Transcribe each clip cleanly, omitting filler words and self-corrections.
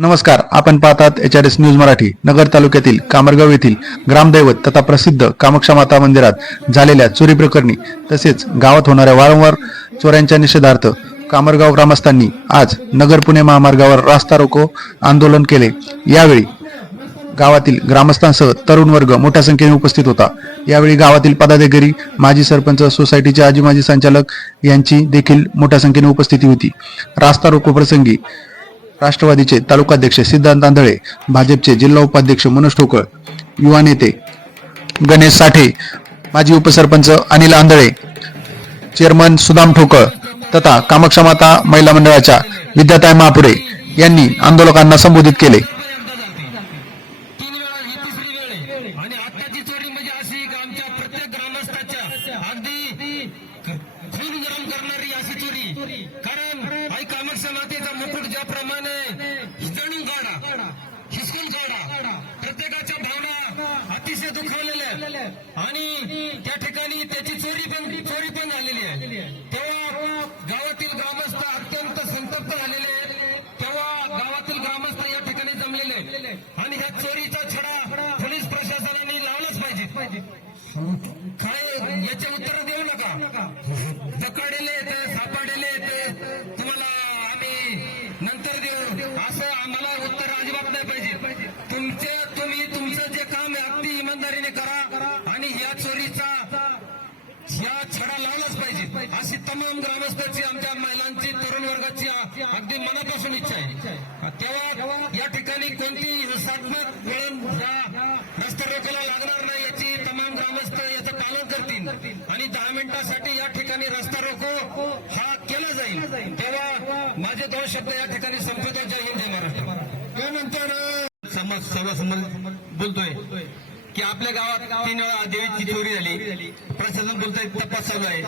नमस्कार, आपण पाहतात HRS न्यूज मराठी। नगर तालुक्यातील कामरगाव येथील ग्रामदैवत तथा प्रसिद्ध कामाक्षा माता मंदिरात झालेल्या चोरी प्रकरणी तसेच गावात होणाऱ्या वारंवार चोऱ्यांच्या निषेधार्थ कामरगाव ग्रामस्थांनी आज नगर पुणे महामार्गावर रास्ता रोको आंदोलन केले। यावेळी गावातील ग्रामस्थांसह तरुण वर्ग मोठ्या संख्येने उपस्थित होता। यावेळी गावातील पदाधिकारी, माजी सरपंच, सोसायटीचे आजी माजी संचालक यांची देखील मोठ्या संख्येने उपस्थिती होती। रास्ता रोको प्रसंगी राष्ट्रवादीचे तालुकाध्यक्ष सिद्धांत आंधळे, भाजपचे जिल्हा उपाध्यक्ष मनोज ठोकळ, युवा नेते गणेश साठे, माजी उपसरपंच अनिल आंधळे, चेअरमन सुदाम ठोकळ तथा कामाक्षा माता महिला मंडळाच्या विद्याताई महापुरे यांनी आंदोलकांना संबोधित केले। प्रत्येकाच्या भावना अतिशय दुखावलेल्या आणि त्या ठिकाणी त्याची चोरी पण झालेली आहे। तेव्हा गावातील ग्रामस्थ अत्यंत संतप्त झालेले, तेव्हा गावातील ग्रामस्थ या ठिकाणी जमलेले आणि ह्या चोरीचा छडा पोलीस प्रशासनाने लावलाच पाहिजे। काय याचे उत्तर देऊ नका, पकडलेले येते, सापडलेले येते, तुम्हाला आम्ही नंतर देऊ असं आम्हाला उत्तर अजिबात नाही पाहिजे। तुम्ही तुमचं जे काम आहे अगदी इमानदारीने करा आणि या चोरीचा छडा लावलाच पाहिजे अशी तमाम ग्रामस्थांची, आमच्या महिलांची, तरुण वर्गाची अगदी मनापासून इच्छा आहे। तेव्हा या ठिकाणी कोणतीही हिंसात्मक वळण या रस्ता रोकोला लागणार नाही याची तमाम ग्रामस्थ याचं पालन करतील आणि 10 मिनिटांसाठी या ठिकाणी रस्ता रोको हा केला जाईल। तेव्हा माझे 2 शब्द या ठिकाणी संपवतो। जय हिंद, जय महाराष्ट्र। त्यानंतर समाज बोलतोय की आपल्या गावात 3 वेळा देवीची चोरी झाली, प्रशासन बोलतोय तपास चालू आहे।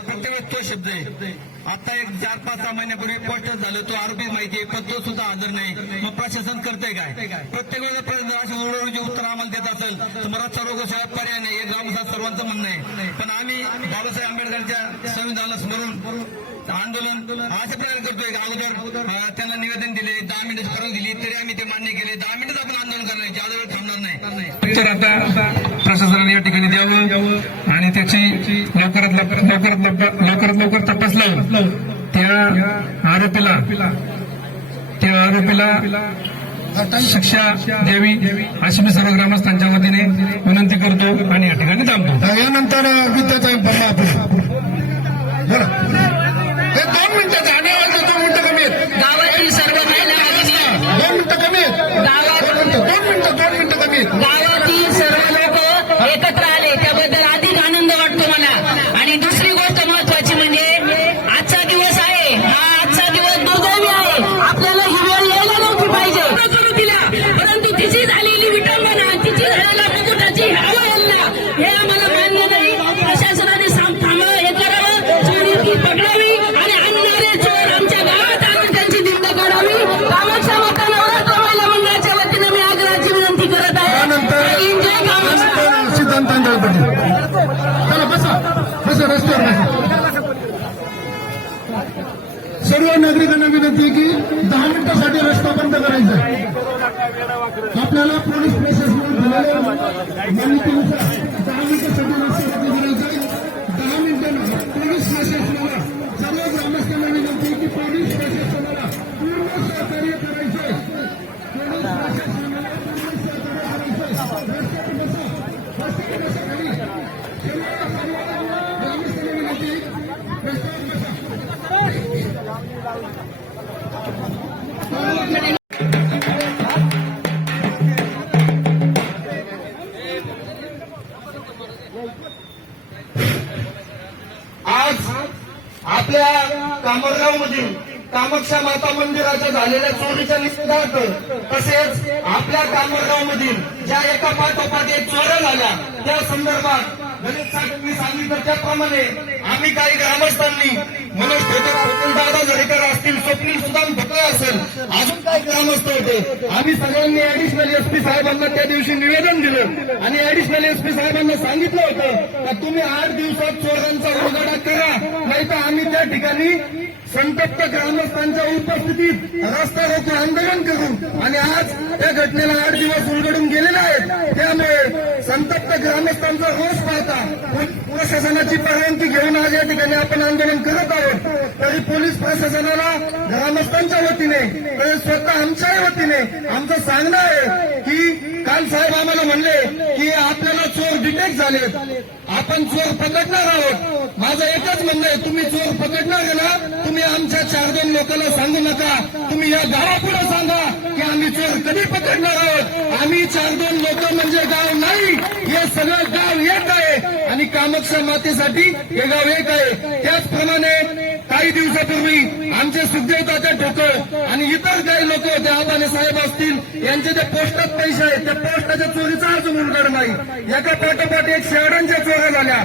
प्रत्येक वेळेस तो शब्द आहे। आता एक 4-5 महिन्यापूर्वी पोस्टर झालं, तो आरोपी माहिती आहे पण तो सुद्धा हजर नाही। मग प्रशासन करतंय काय? प्रत्येक वेळेला अशी ओरडोरडीची उत्तर आम्हाला देत असेल तर मला सर्वसाहेब पर्याय नाही, हे ग्रामस्थ सर्वांचं म्हणणं आहे। पण आम्ही बाबासाहेब आंबेडकरच्या संविधानाला स्मरून आंदोलन अशा प्रकारे करतोय। अगोदर त्यांना निवेदन दिले, 10 मिनिट परत दिली तरी आम्ही ते मान्य केले। 10 मिनिट आपण आंदोलन करणार, ज्यादा वेळ थांबणार नाही। तर आता प्रशासनाने या ठिकाणी द्यावं आणि त्याची लवकरात लवकर तपास लावून त्या आरोपीला शिक्षा द्यावी अशी मी सर्व ग्रामस्थांच्या वतीने विनंती करतो आणि या ठिकाणी थांबतो। यानंतर विद्याताई बरं 2 मिनिटं जाण्यावर 2 मिनिटं कमी आहेत। गावातील सर्व महिला 2 मिनिटं कमी आहेत। 2 मिनिटं कमी आहेत। गावातील सर्व लोक एकत्र आले त्याबद्दल अधिक आनंद वाटतो मला। आणि दुसरी गोष्ट महत्वाची म्हणजे आजचा दिवस आहे, हा आजचा दिवस दुर्दैवी आहे। आपल्याला ही वेळ यायला नव्हती पाहिजे करू दिला, परंतु तिची झालेली विटंबना, तिची झालेला मुकुटाची हवा यांना हे आम्हाला मान्य नाही। प्रशासनाने थांबावं, हे करावं, चोरी पकडावी आणि आणणारे चोर आमच्या गावात आणून त्यांची दिंड काढावी। कामाक्षा माता महिला मंडळाच्या वतीने मी आग्रहाची विनंती करत आहे। जय कामाक्षा। सिद्धांत आंधळे पाटील, चला बसा रस्त्यावर बसा। सर्व नागरिकांना विनंती आहे की 10 मिनिटांसाठी रस्ता बंद करायचा आहे। आपल्याला पोलीस प्रशासनाने दिलेल्या माहितीनुसार 10 मिनिटांसाठी रस्ता बंद करायचा आहे। 10 मिनिटांना पोलीस प्रशासनाला, सर्व ग्रामस्थांना विनंती आहे की पोलीस प्रशासनाला पूर्ण सहकार्य करायचे। पोलीस प्रशासनाला पूर्ण सहकार्य करायचे। रस्त्यावर बसा खाली। ग्रामस्थांना विनंती रस्त्यावर बसा। आज आपल्या कामरगाव मधील कामाक्षा माता मंदिराच्या झालेल्या चोरीच्या निषेधार्थ तसेच आपल्या कामरगाव मधील ज्या एका पाठोपाठ एक चोऱ्या झाल्या त्या संदर्भात गणेश साहेबांनी सांगितलं त्याप्रमाणे आम्ही काही ग्रामस्थांनी मनोज ठोकळ, दादा झरेकर असतील, स्वप्नील सुदाम ठोकळे असेल, अजून काही ग्रामस्थ होते आम्ही सगळ्यांनी ऍडिशनल एसपी साहेबांना त्या दिवशी निवेदन दिलं आणि ऍडिशनल एसपी साहेबांना सांगितलं होतं का तुम्ही 8 दिवसात चोरांचा उलगडा करा, नाहीतर आम्ही त्या ठिकाणी संतप्त ग्रामस्थांच्या उपस्थितीत रस्ता रोको आंदोलन करू. आणि आज त्या घटनेला 8 दिवस उलगडून गेलेले आहेत. त्यामुळे संतप्त ग्रामस्थांचा रोष पाहता प्रशासनाची परवानगी घेऊन आज या ठिकाणी आपण आंदोलन करत आहोत. तरी पोलीस प्रशासनाला ग्रामस्थांच्या वतीने तरी स्वतः आमच्याही वतीने आमचं सांगणं आहे की काल साहेब आम्हाला म्हणले की आपल्याला चोर डिटेक्ट झालेत, आपण चोर पकडणार आहोत. माझं एकच म्हणणं आहे, तुम्ही चोर पकडणार आहे ना, तुम्ही आमच्या 4-2 लोकांना सांगू नका, तुम्ही या गावापुढे सांगा की आम्ही चोर कधी पकडणार आहोत. आम्ही 4-2 लोक म्हणजे गाव नाही, हे सगळं गाव एक आहे आणि कामाक्षा मातेसाठी हे गाव एक आहे. त्याचप्रमाणे काही दिवसापूर्वी आमचे सुखदेव तात्या ठोकर आणि इतर काही लोक होते, आबाने साहेब असतील, यांचे जे पोस्टात पैसे आहेत त्या पोस्टाच्या चोरीचा अजून उलगड नाही. एका पाठोपाठ एक शेरडांच्या चोऱ्या झाल्या.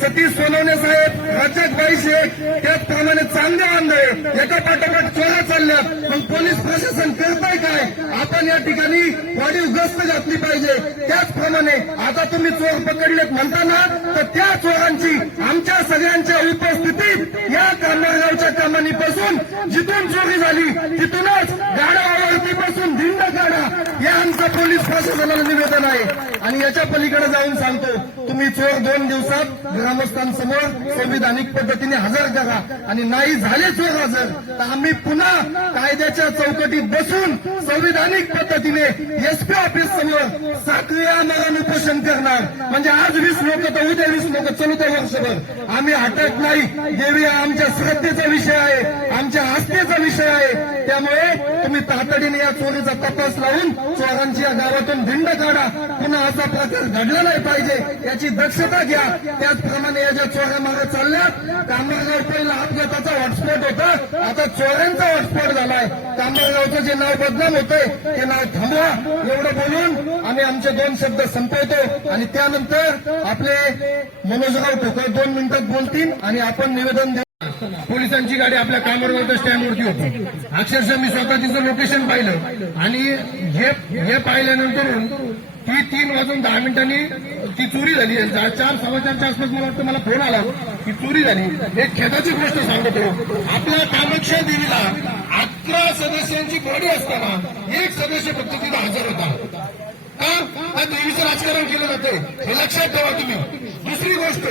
सतीश सोनवणे साहेब, रजकबाई शेख, त्याचप्रमाणे चांगले बांधे एका पाठोपाठ चोऱ्या चालल्यात. मग पोलीस प्रशासन करताय काय? आपण या ठिकाणी वाढीव गस्त घातली पाहिजे. त्याचप्रमाणे आता तुम्ही चोर पकडलेत म्हणताना तर त्या चोरांची आमच्या सगळ्यांच्या उपस्थितीत या कामगारगावच्या कमानीपासून जिथून चोरी झाली तिथूनच गाड्यावरती बसून धिंड काढा, हे आमचं पोलीस प्रशासनाला निवेदन आहे. आणि याच्या पलीकडे जाऊन सांगतो, तुम्ही चोर 2 दिवसात ग्रामस्थांसमोर संविधानिक पद्धतीने हजर करा आणि नाही झाले चोर हजर तर आम्ही पुन्हा कायद्याच्या चौकटीत बसून संविधानिक पद्धतीने एसपी ऑफिस समोर साखळी आमरण उपोषण करणार. म्हणजे आज 20 लोक तर उद्या 20 लोक चलू त्या वर्षभर आम्ही हटत नाही. देवी हा आमच्या श्रद्धेचा विषय आहे, आमच्या आस्थेचा विषय आहे. त्यामुळे तुम्ही तातडीने या चोरीचा तपास लावून चोरांची या गावातून धिंड काढा. पुन्हा असा प्रकार घडला नाही पाहिजे याची दक्षता घ्या. त्याचप्रमाणे या ज्या चोऱ्या मागे चालल्यात, कामगारगाव पहिला अपघाताचा हॉटस्पॉट होता, आता चोऱ्यांचा हॉटस्पॉट झालाय. कामगारगावचं जे नाव बदनाम होतंय ते नाव थांबवा. एवढं बोलून आम्ही आमचे 2 शब्द संपवतो आणि त्यानंतर आपले मनोजराव ठोकर 2 मिनिटात बोलतील आणि आपण निवेदन देऊ. पोलिसांची गाडी आपल्या कामगारगावच्या स्टँडवरती होती. अक्षरशः मी स्वतः तिचं लोकेशन पाहिलं आणि हे पाहिल्यानंतर ती 3:10 ती चोरी झाली. 4:15च्या आसपास मला वाटतं मला फोन आला की चोरी झाली. एक खेदाची गोष्ट सांगतो, आपल्या कामाक्षा देवीला 11 सदस्यांची बॉडी असताना 1 सदस्य फक्त तिथं हजर होता. का देवीचं राजकारण केलं जातं हे लक्षात ठेवा तुम्ही. दुसरी गोष्ट,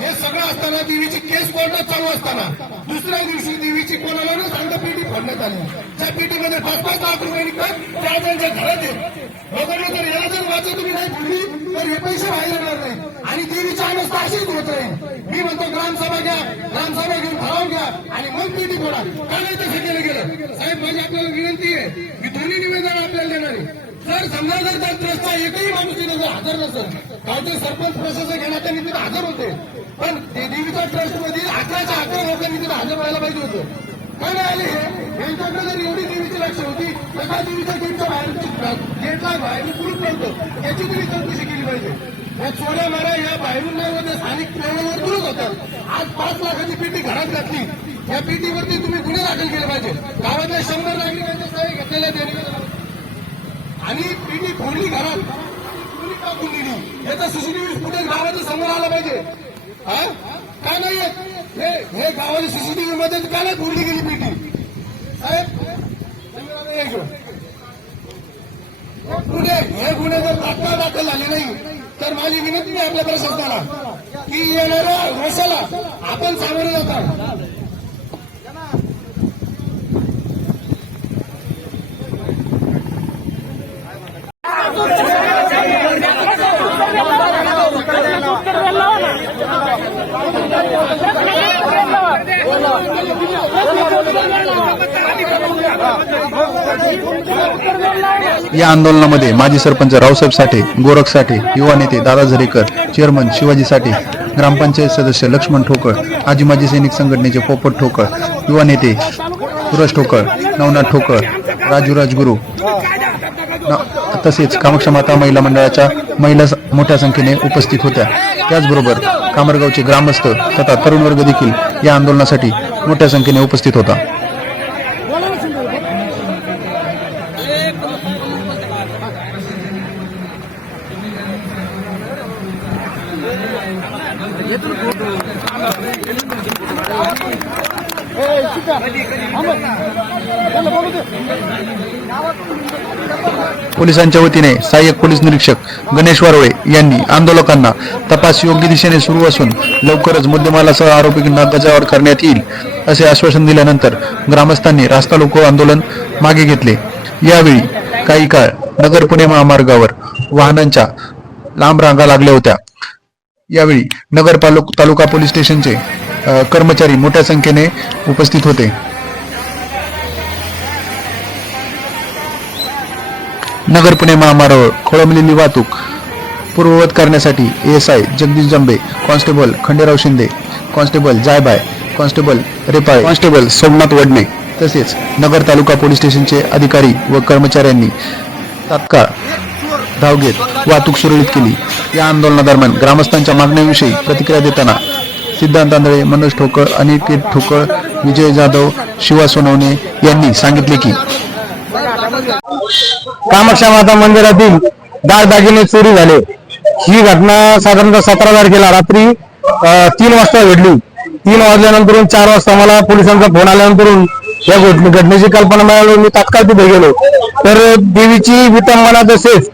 हे सगळं असताना देवीची केस कोर्टात चालू असताना दुसऱ्या दिवशी देवीची कोणाला न सांगता पेटी फोडण्यात आली. त्या पेटीमध्ये 5-5 लाख रुपये निघतात, त्या त्यांच्या घरात येत. लोकांना जर याला जर वाचा तुम्ही नाही फोडली तर हे पैसे बाहेर येणार नाही आणि देवीची अवस्था अशीच होत राहील. मी म्हणतो ग्रामसभा घ्या, ग्रामसभा घेऊन ठराव घ्या आणि मग पेटी फोडा. का नाही तसं केलं गेलं? साहेब, माझी आपल्याला विनंती आहे, मी दोन्ही निवेदन आपल्याला देणार आहे. जर समजा जर त्या ट्रस्टचा एकही माणूस तिथे जर हजर नसेल, काहीतरी सरपंच प्रशासक घेण्यात त्यांनी तिथे हजर होते, पण देवीच्या ट्रस्टमधील 11च्या लोकांनी तिथे हजर व्हायला पाहिजे होतं. काय नाही आले? यांच्याकडे जर एवढी देवीची लक्ष होती तर काय देवीच्या गेटच्या गेटला बाहेरून कुलूप पडतो याची तुम्ही चौकशी केली पाहिजे. या चोऱ्या मारा या बाहेरून नाही होते, स्थानिक लेवलवर कुलूप होतात. आज 5 लाखाची पेटी घरात घातली, या पेटीवरती तुम्ही गुन्हे दाखल केले पाहिजे. गावातल्या 100 नागरिकांच्या सह्या घेतलेल्या देवी आणि पेटी फोडली घरात, कोणी टाकून दिली, याचा सीसीटीव्ही फुटेज गावाच्या समोर आला पाहिजे. का नाही हे गावाच्या सीसीटीव्ही मध्ये का नाही फोडली गेली पेटी? साहेब, हे गुन्हे जर तात्काळ दाखल झाले नाही तर माझी विनंती आहे आपल्या प्रशासनाला की येणाऱ्या रोषाला आपण सामोरे जाता. या आंदोलनामध्ये माजी सरपंच रावसाहेब साठे, गोरख साठे, युवा नेते दादा झरेकर, चेअरमन शिवाजी साठे, ग्रामपंचायत सदस्य लक्ष्मण ठोकळ, आजी माजी सैनिक संघटनेचे पोपट ठोकळ, युवा नेते सुरेश ठोकळ, नवनाथ ठोकळ, राजू राजगुरू तसेच कामाक्षा माता महिला मंडळाच्या महिला मोठ्या संख्येने उपस्थित होत्या. त्याचबरोबर कामरगावचे ग्रामस्थ तथा तरुण वर्ग देखील या आंदोलनासाठी मोठ्या संख्येने उपस्थित होता. पोलिसांच्या वतीने सहाय्यक पोलीस निरीक्षक गणेश वारवळे यांनी आंदोलकांना तपास योग्य दिशेने सुरू असून लवकरच मुद्देमालासह आरोपींना गजाआड करण्यात येईल असे आश्वासन दिल्यानंतर ग्रामस्थांनी रास्ता रोको आंदोलन मागे घेतले। यावेळी काही काळ नगर पुणे महामार्गावर वाहनांच्या लांब रांगा लागल्या होत्या। यावेळी नगर तालुका पोलीस स्टेशनचे कर्मचारी मोठ्या संख्येने उपस्थित होते। नगर पुणे महामार्गावर खोळंबलेली वाहतूक पूर्ववत करण्यासाठी ASI Jagdish Jambe, constable Khanderao Shinde, constable Jaybay, constable Repale, constable Somnath Wadne तसेच नगर तालुका पोलीस स्टेशनचे अधिकारी व कर्मचाऱ्यांनी तात्काळ धाव घेत वाहतूक सुरळीत केली। या आंदोलनादरम्यान ग्रामस्थांच्या मागण्यांविषयी प्रतिक्रिया देताना सिद्धांत आंधळे, मनोज ठोकळ, अनिकेत ठोकळ, विजय जाधव, शिवा सोनवणे यांनी सांगितले की कामाक्षा माता मंदिरातील दागदागिने चोरी झाले। ही घटना साधारणतः 17 तारखेला रात्री 3 वाजता घडली। 3 वाजल्यानंतर 4 वाजता मला पोलिसांचा फोन आल्यानंतर या घटनेची कल्पना मिळाली। मी तात्काळ तिथे गेलो तर देवीची विटंबना तसेच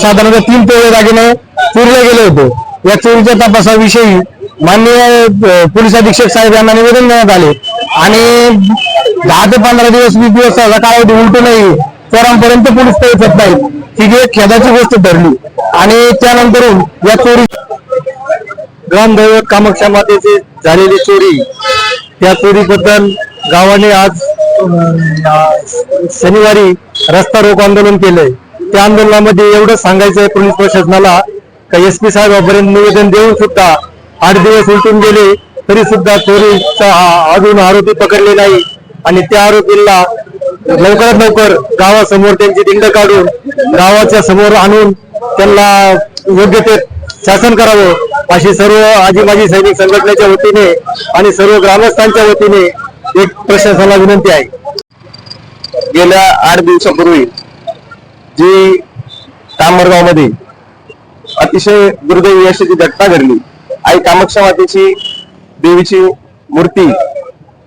साधारणतः 3 तोळे दागिने चोरीला गेले होते। या चोरीच्या तपासाविषयी माननीय पोलीस अधीक्षक साहेब यांना निवेदन देण्यात आले आणि 10 ते 15 दिवस 20 दिवसाचा कालावधी उलटूनही चोरांपर्यंत पोलीस पोहोचत नाहीत। ही एक खेदाची गोष्ट ठरली आणि त्यानंतरून या चोरी ग्रामदैवत कामाक्षा मातेची झालेली चोरी, त्या चोरीबद्दल गावाने आज शनिवारी रस्ता रोको आंदोलन केलंय। त्या आंदोलनामध्ये एवढं सांगायचं आहे पोलीस प्रशासनाला का SP साहेबांपर्यंत निवेदन देऊन सुद्धा 8 दिवस उलटून गेले तरी सुद्धा चोरीचा अजून आरोपी पकडले नाही आणि त्या आरोपींना लवकरात लवकर गावासमोर त्यांची दिंड काढून गावाच्या समोर आणून त्यांना योग्य ते शासन करावं अशी सर्व आजी माजी सैनिक संघटनेच्या वतीने आणि सर्व ग्रामस्थांच्या वतीने एक प्रशासनाला विनंती आहे। गेल्या 8 दिवसापूर्वी जी कामरगावमध्ये अतिशय दुर्दैवी अशी ती घटना घडली। आई कामाक्षा मातेची देवीची मूर्ती,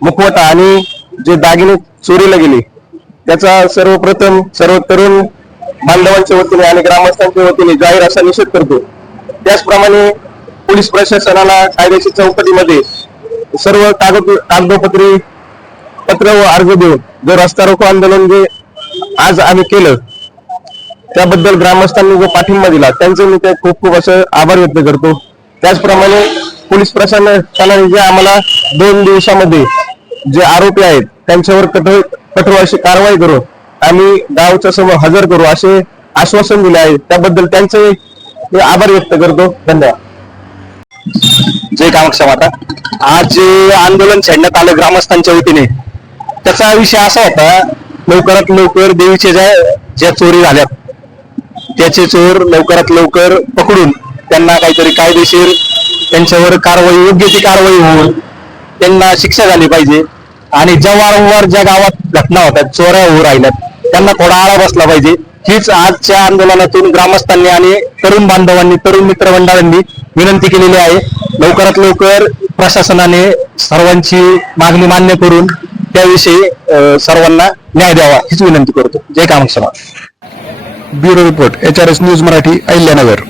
मुखवटा आणि जे दागिने चोरीला गेले त्याचा सर्वप्रथम सर्व तरुण बांधवांच्या वतीने आणि ग्रामस्थांच्या वतीने जाहीर असा निषेध करतो। त्याचप्रमाणे पोलीस प्रशासनाला कायद्याच्या चौकटीमध्ये सर्व कागदोपत्री पत्र व अर्ज देऊन जो रस्ता रोको आंदोलन जे आज आम्ही केलं त्याबद्दल ग्रामस्थांनी जो पाठिंबा दिला त्यांचे मी ते खूप खूप असं आभार व्यक्त करतो। त्याचप्रमाणे पोलीस प्रशासनाने जे आम्हाला 2 दिवसामध्ये जे आरोपी आहेत त्यांच्यावर कठोर अशी कारवाई करू आम्ही गावच्या समोर हजर करू असे आश्वासन दिले आहे, त्याबद्दल त्यांचे आभार व्यक्त करतो। धन्यवाद। जय कामाक्षा माता। आज जे आंदोलन छेडण्यात आलं ग्रामस्थांच्या वतीने त्याचा विषय असा होता, लवकरात लवकर देवीचे ज्या चोरी झाल्या त्याचे चोर लवकरात लवकर पकडून त्यांना काहीतरी कायदेशीर त्यांच्यावर कारवाई, योग्य ती कारवाई होऊन त्यांना शिक्षा झाली पाहिजे आणि ज्या वारंवार ज्या गावात घटना होतात, चोऱ्या होऊ राहिल्यात, त्यांना थोडा आळा बसला पाहिजे। हीच आजच्या आंदोलनातून ग्रामस्थांनी आणि तरुण बांधवांनी, तरुण मित्रमंडळांनी विनंती केलेली आहे। लवकरात लवकर प्रशासनाने सर्वांची मागणी मान्य करून त्याविषयी सर्वांना न्याय द्यावा हीच विनंती करतो। जय कामाक्षा माता। Bureau report HRS news Marathi, Ahilyanagar.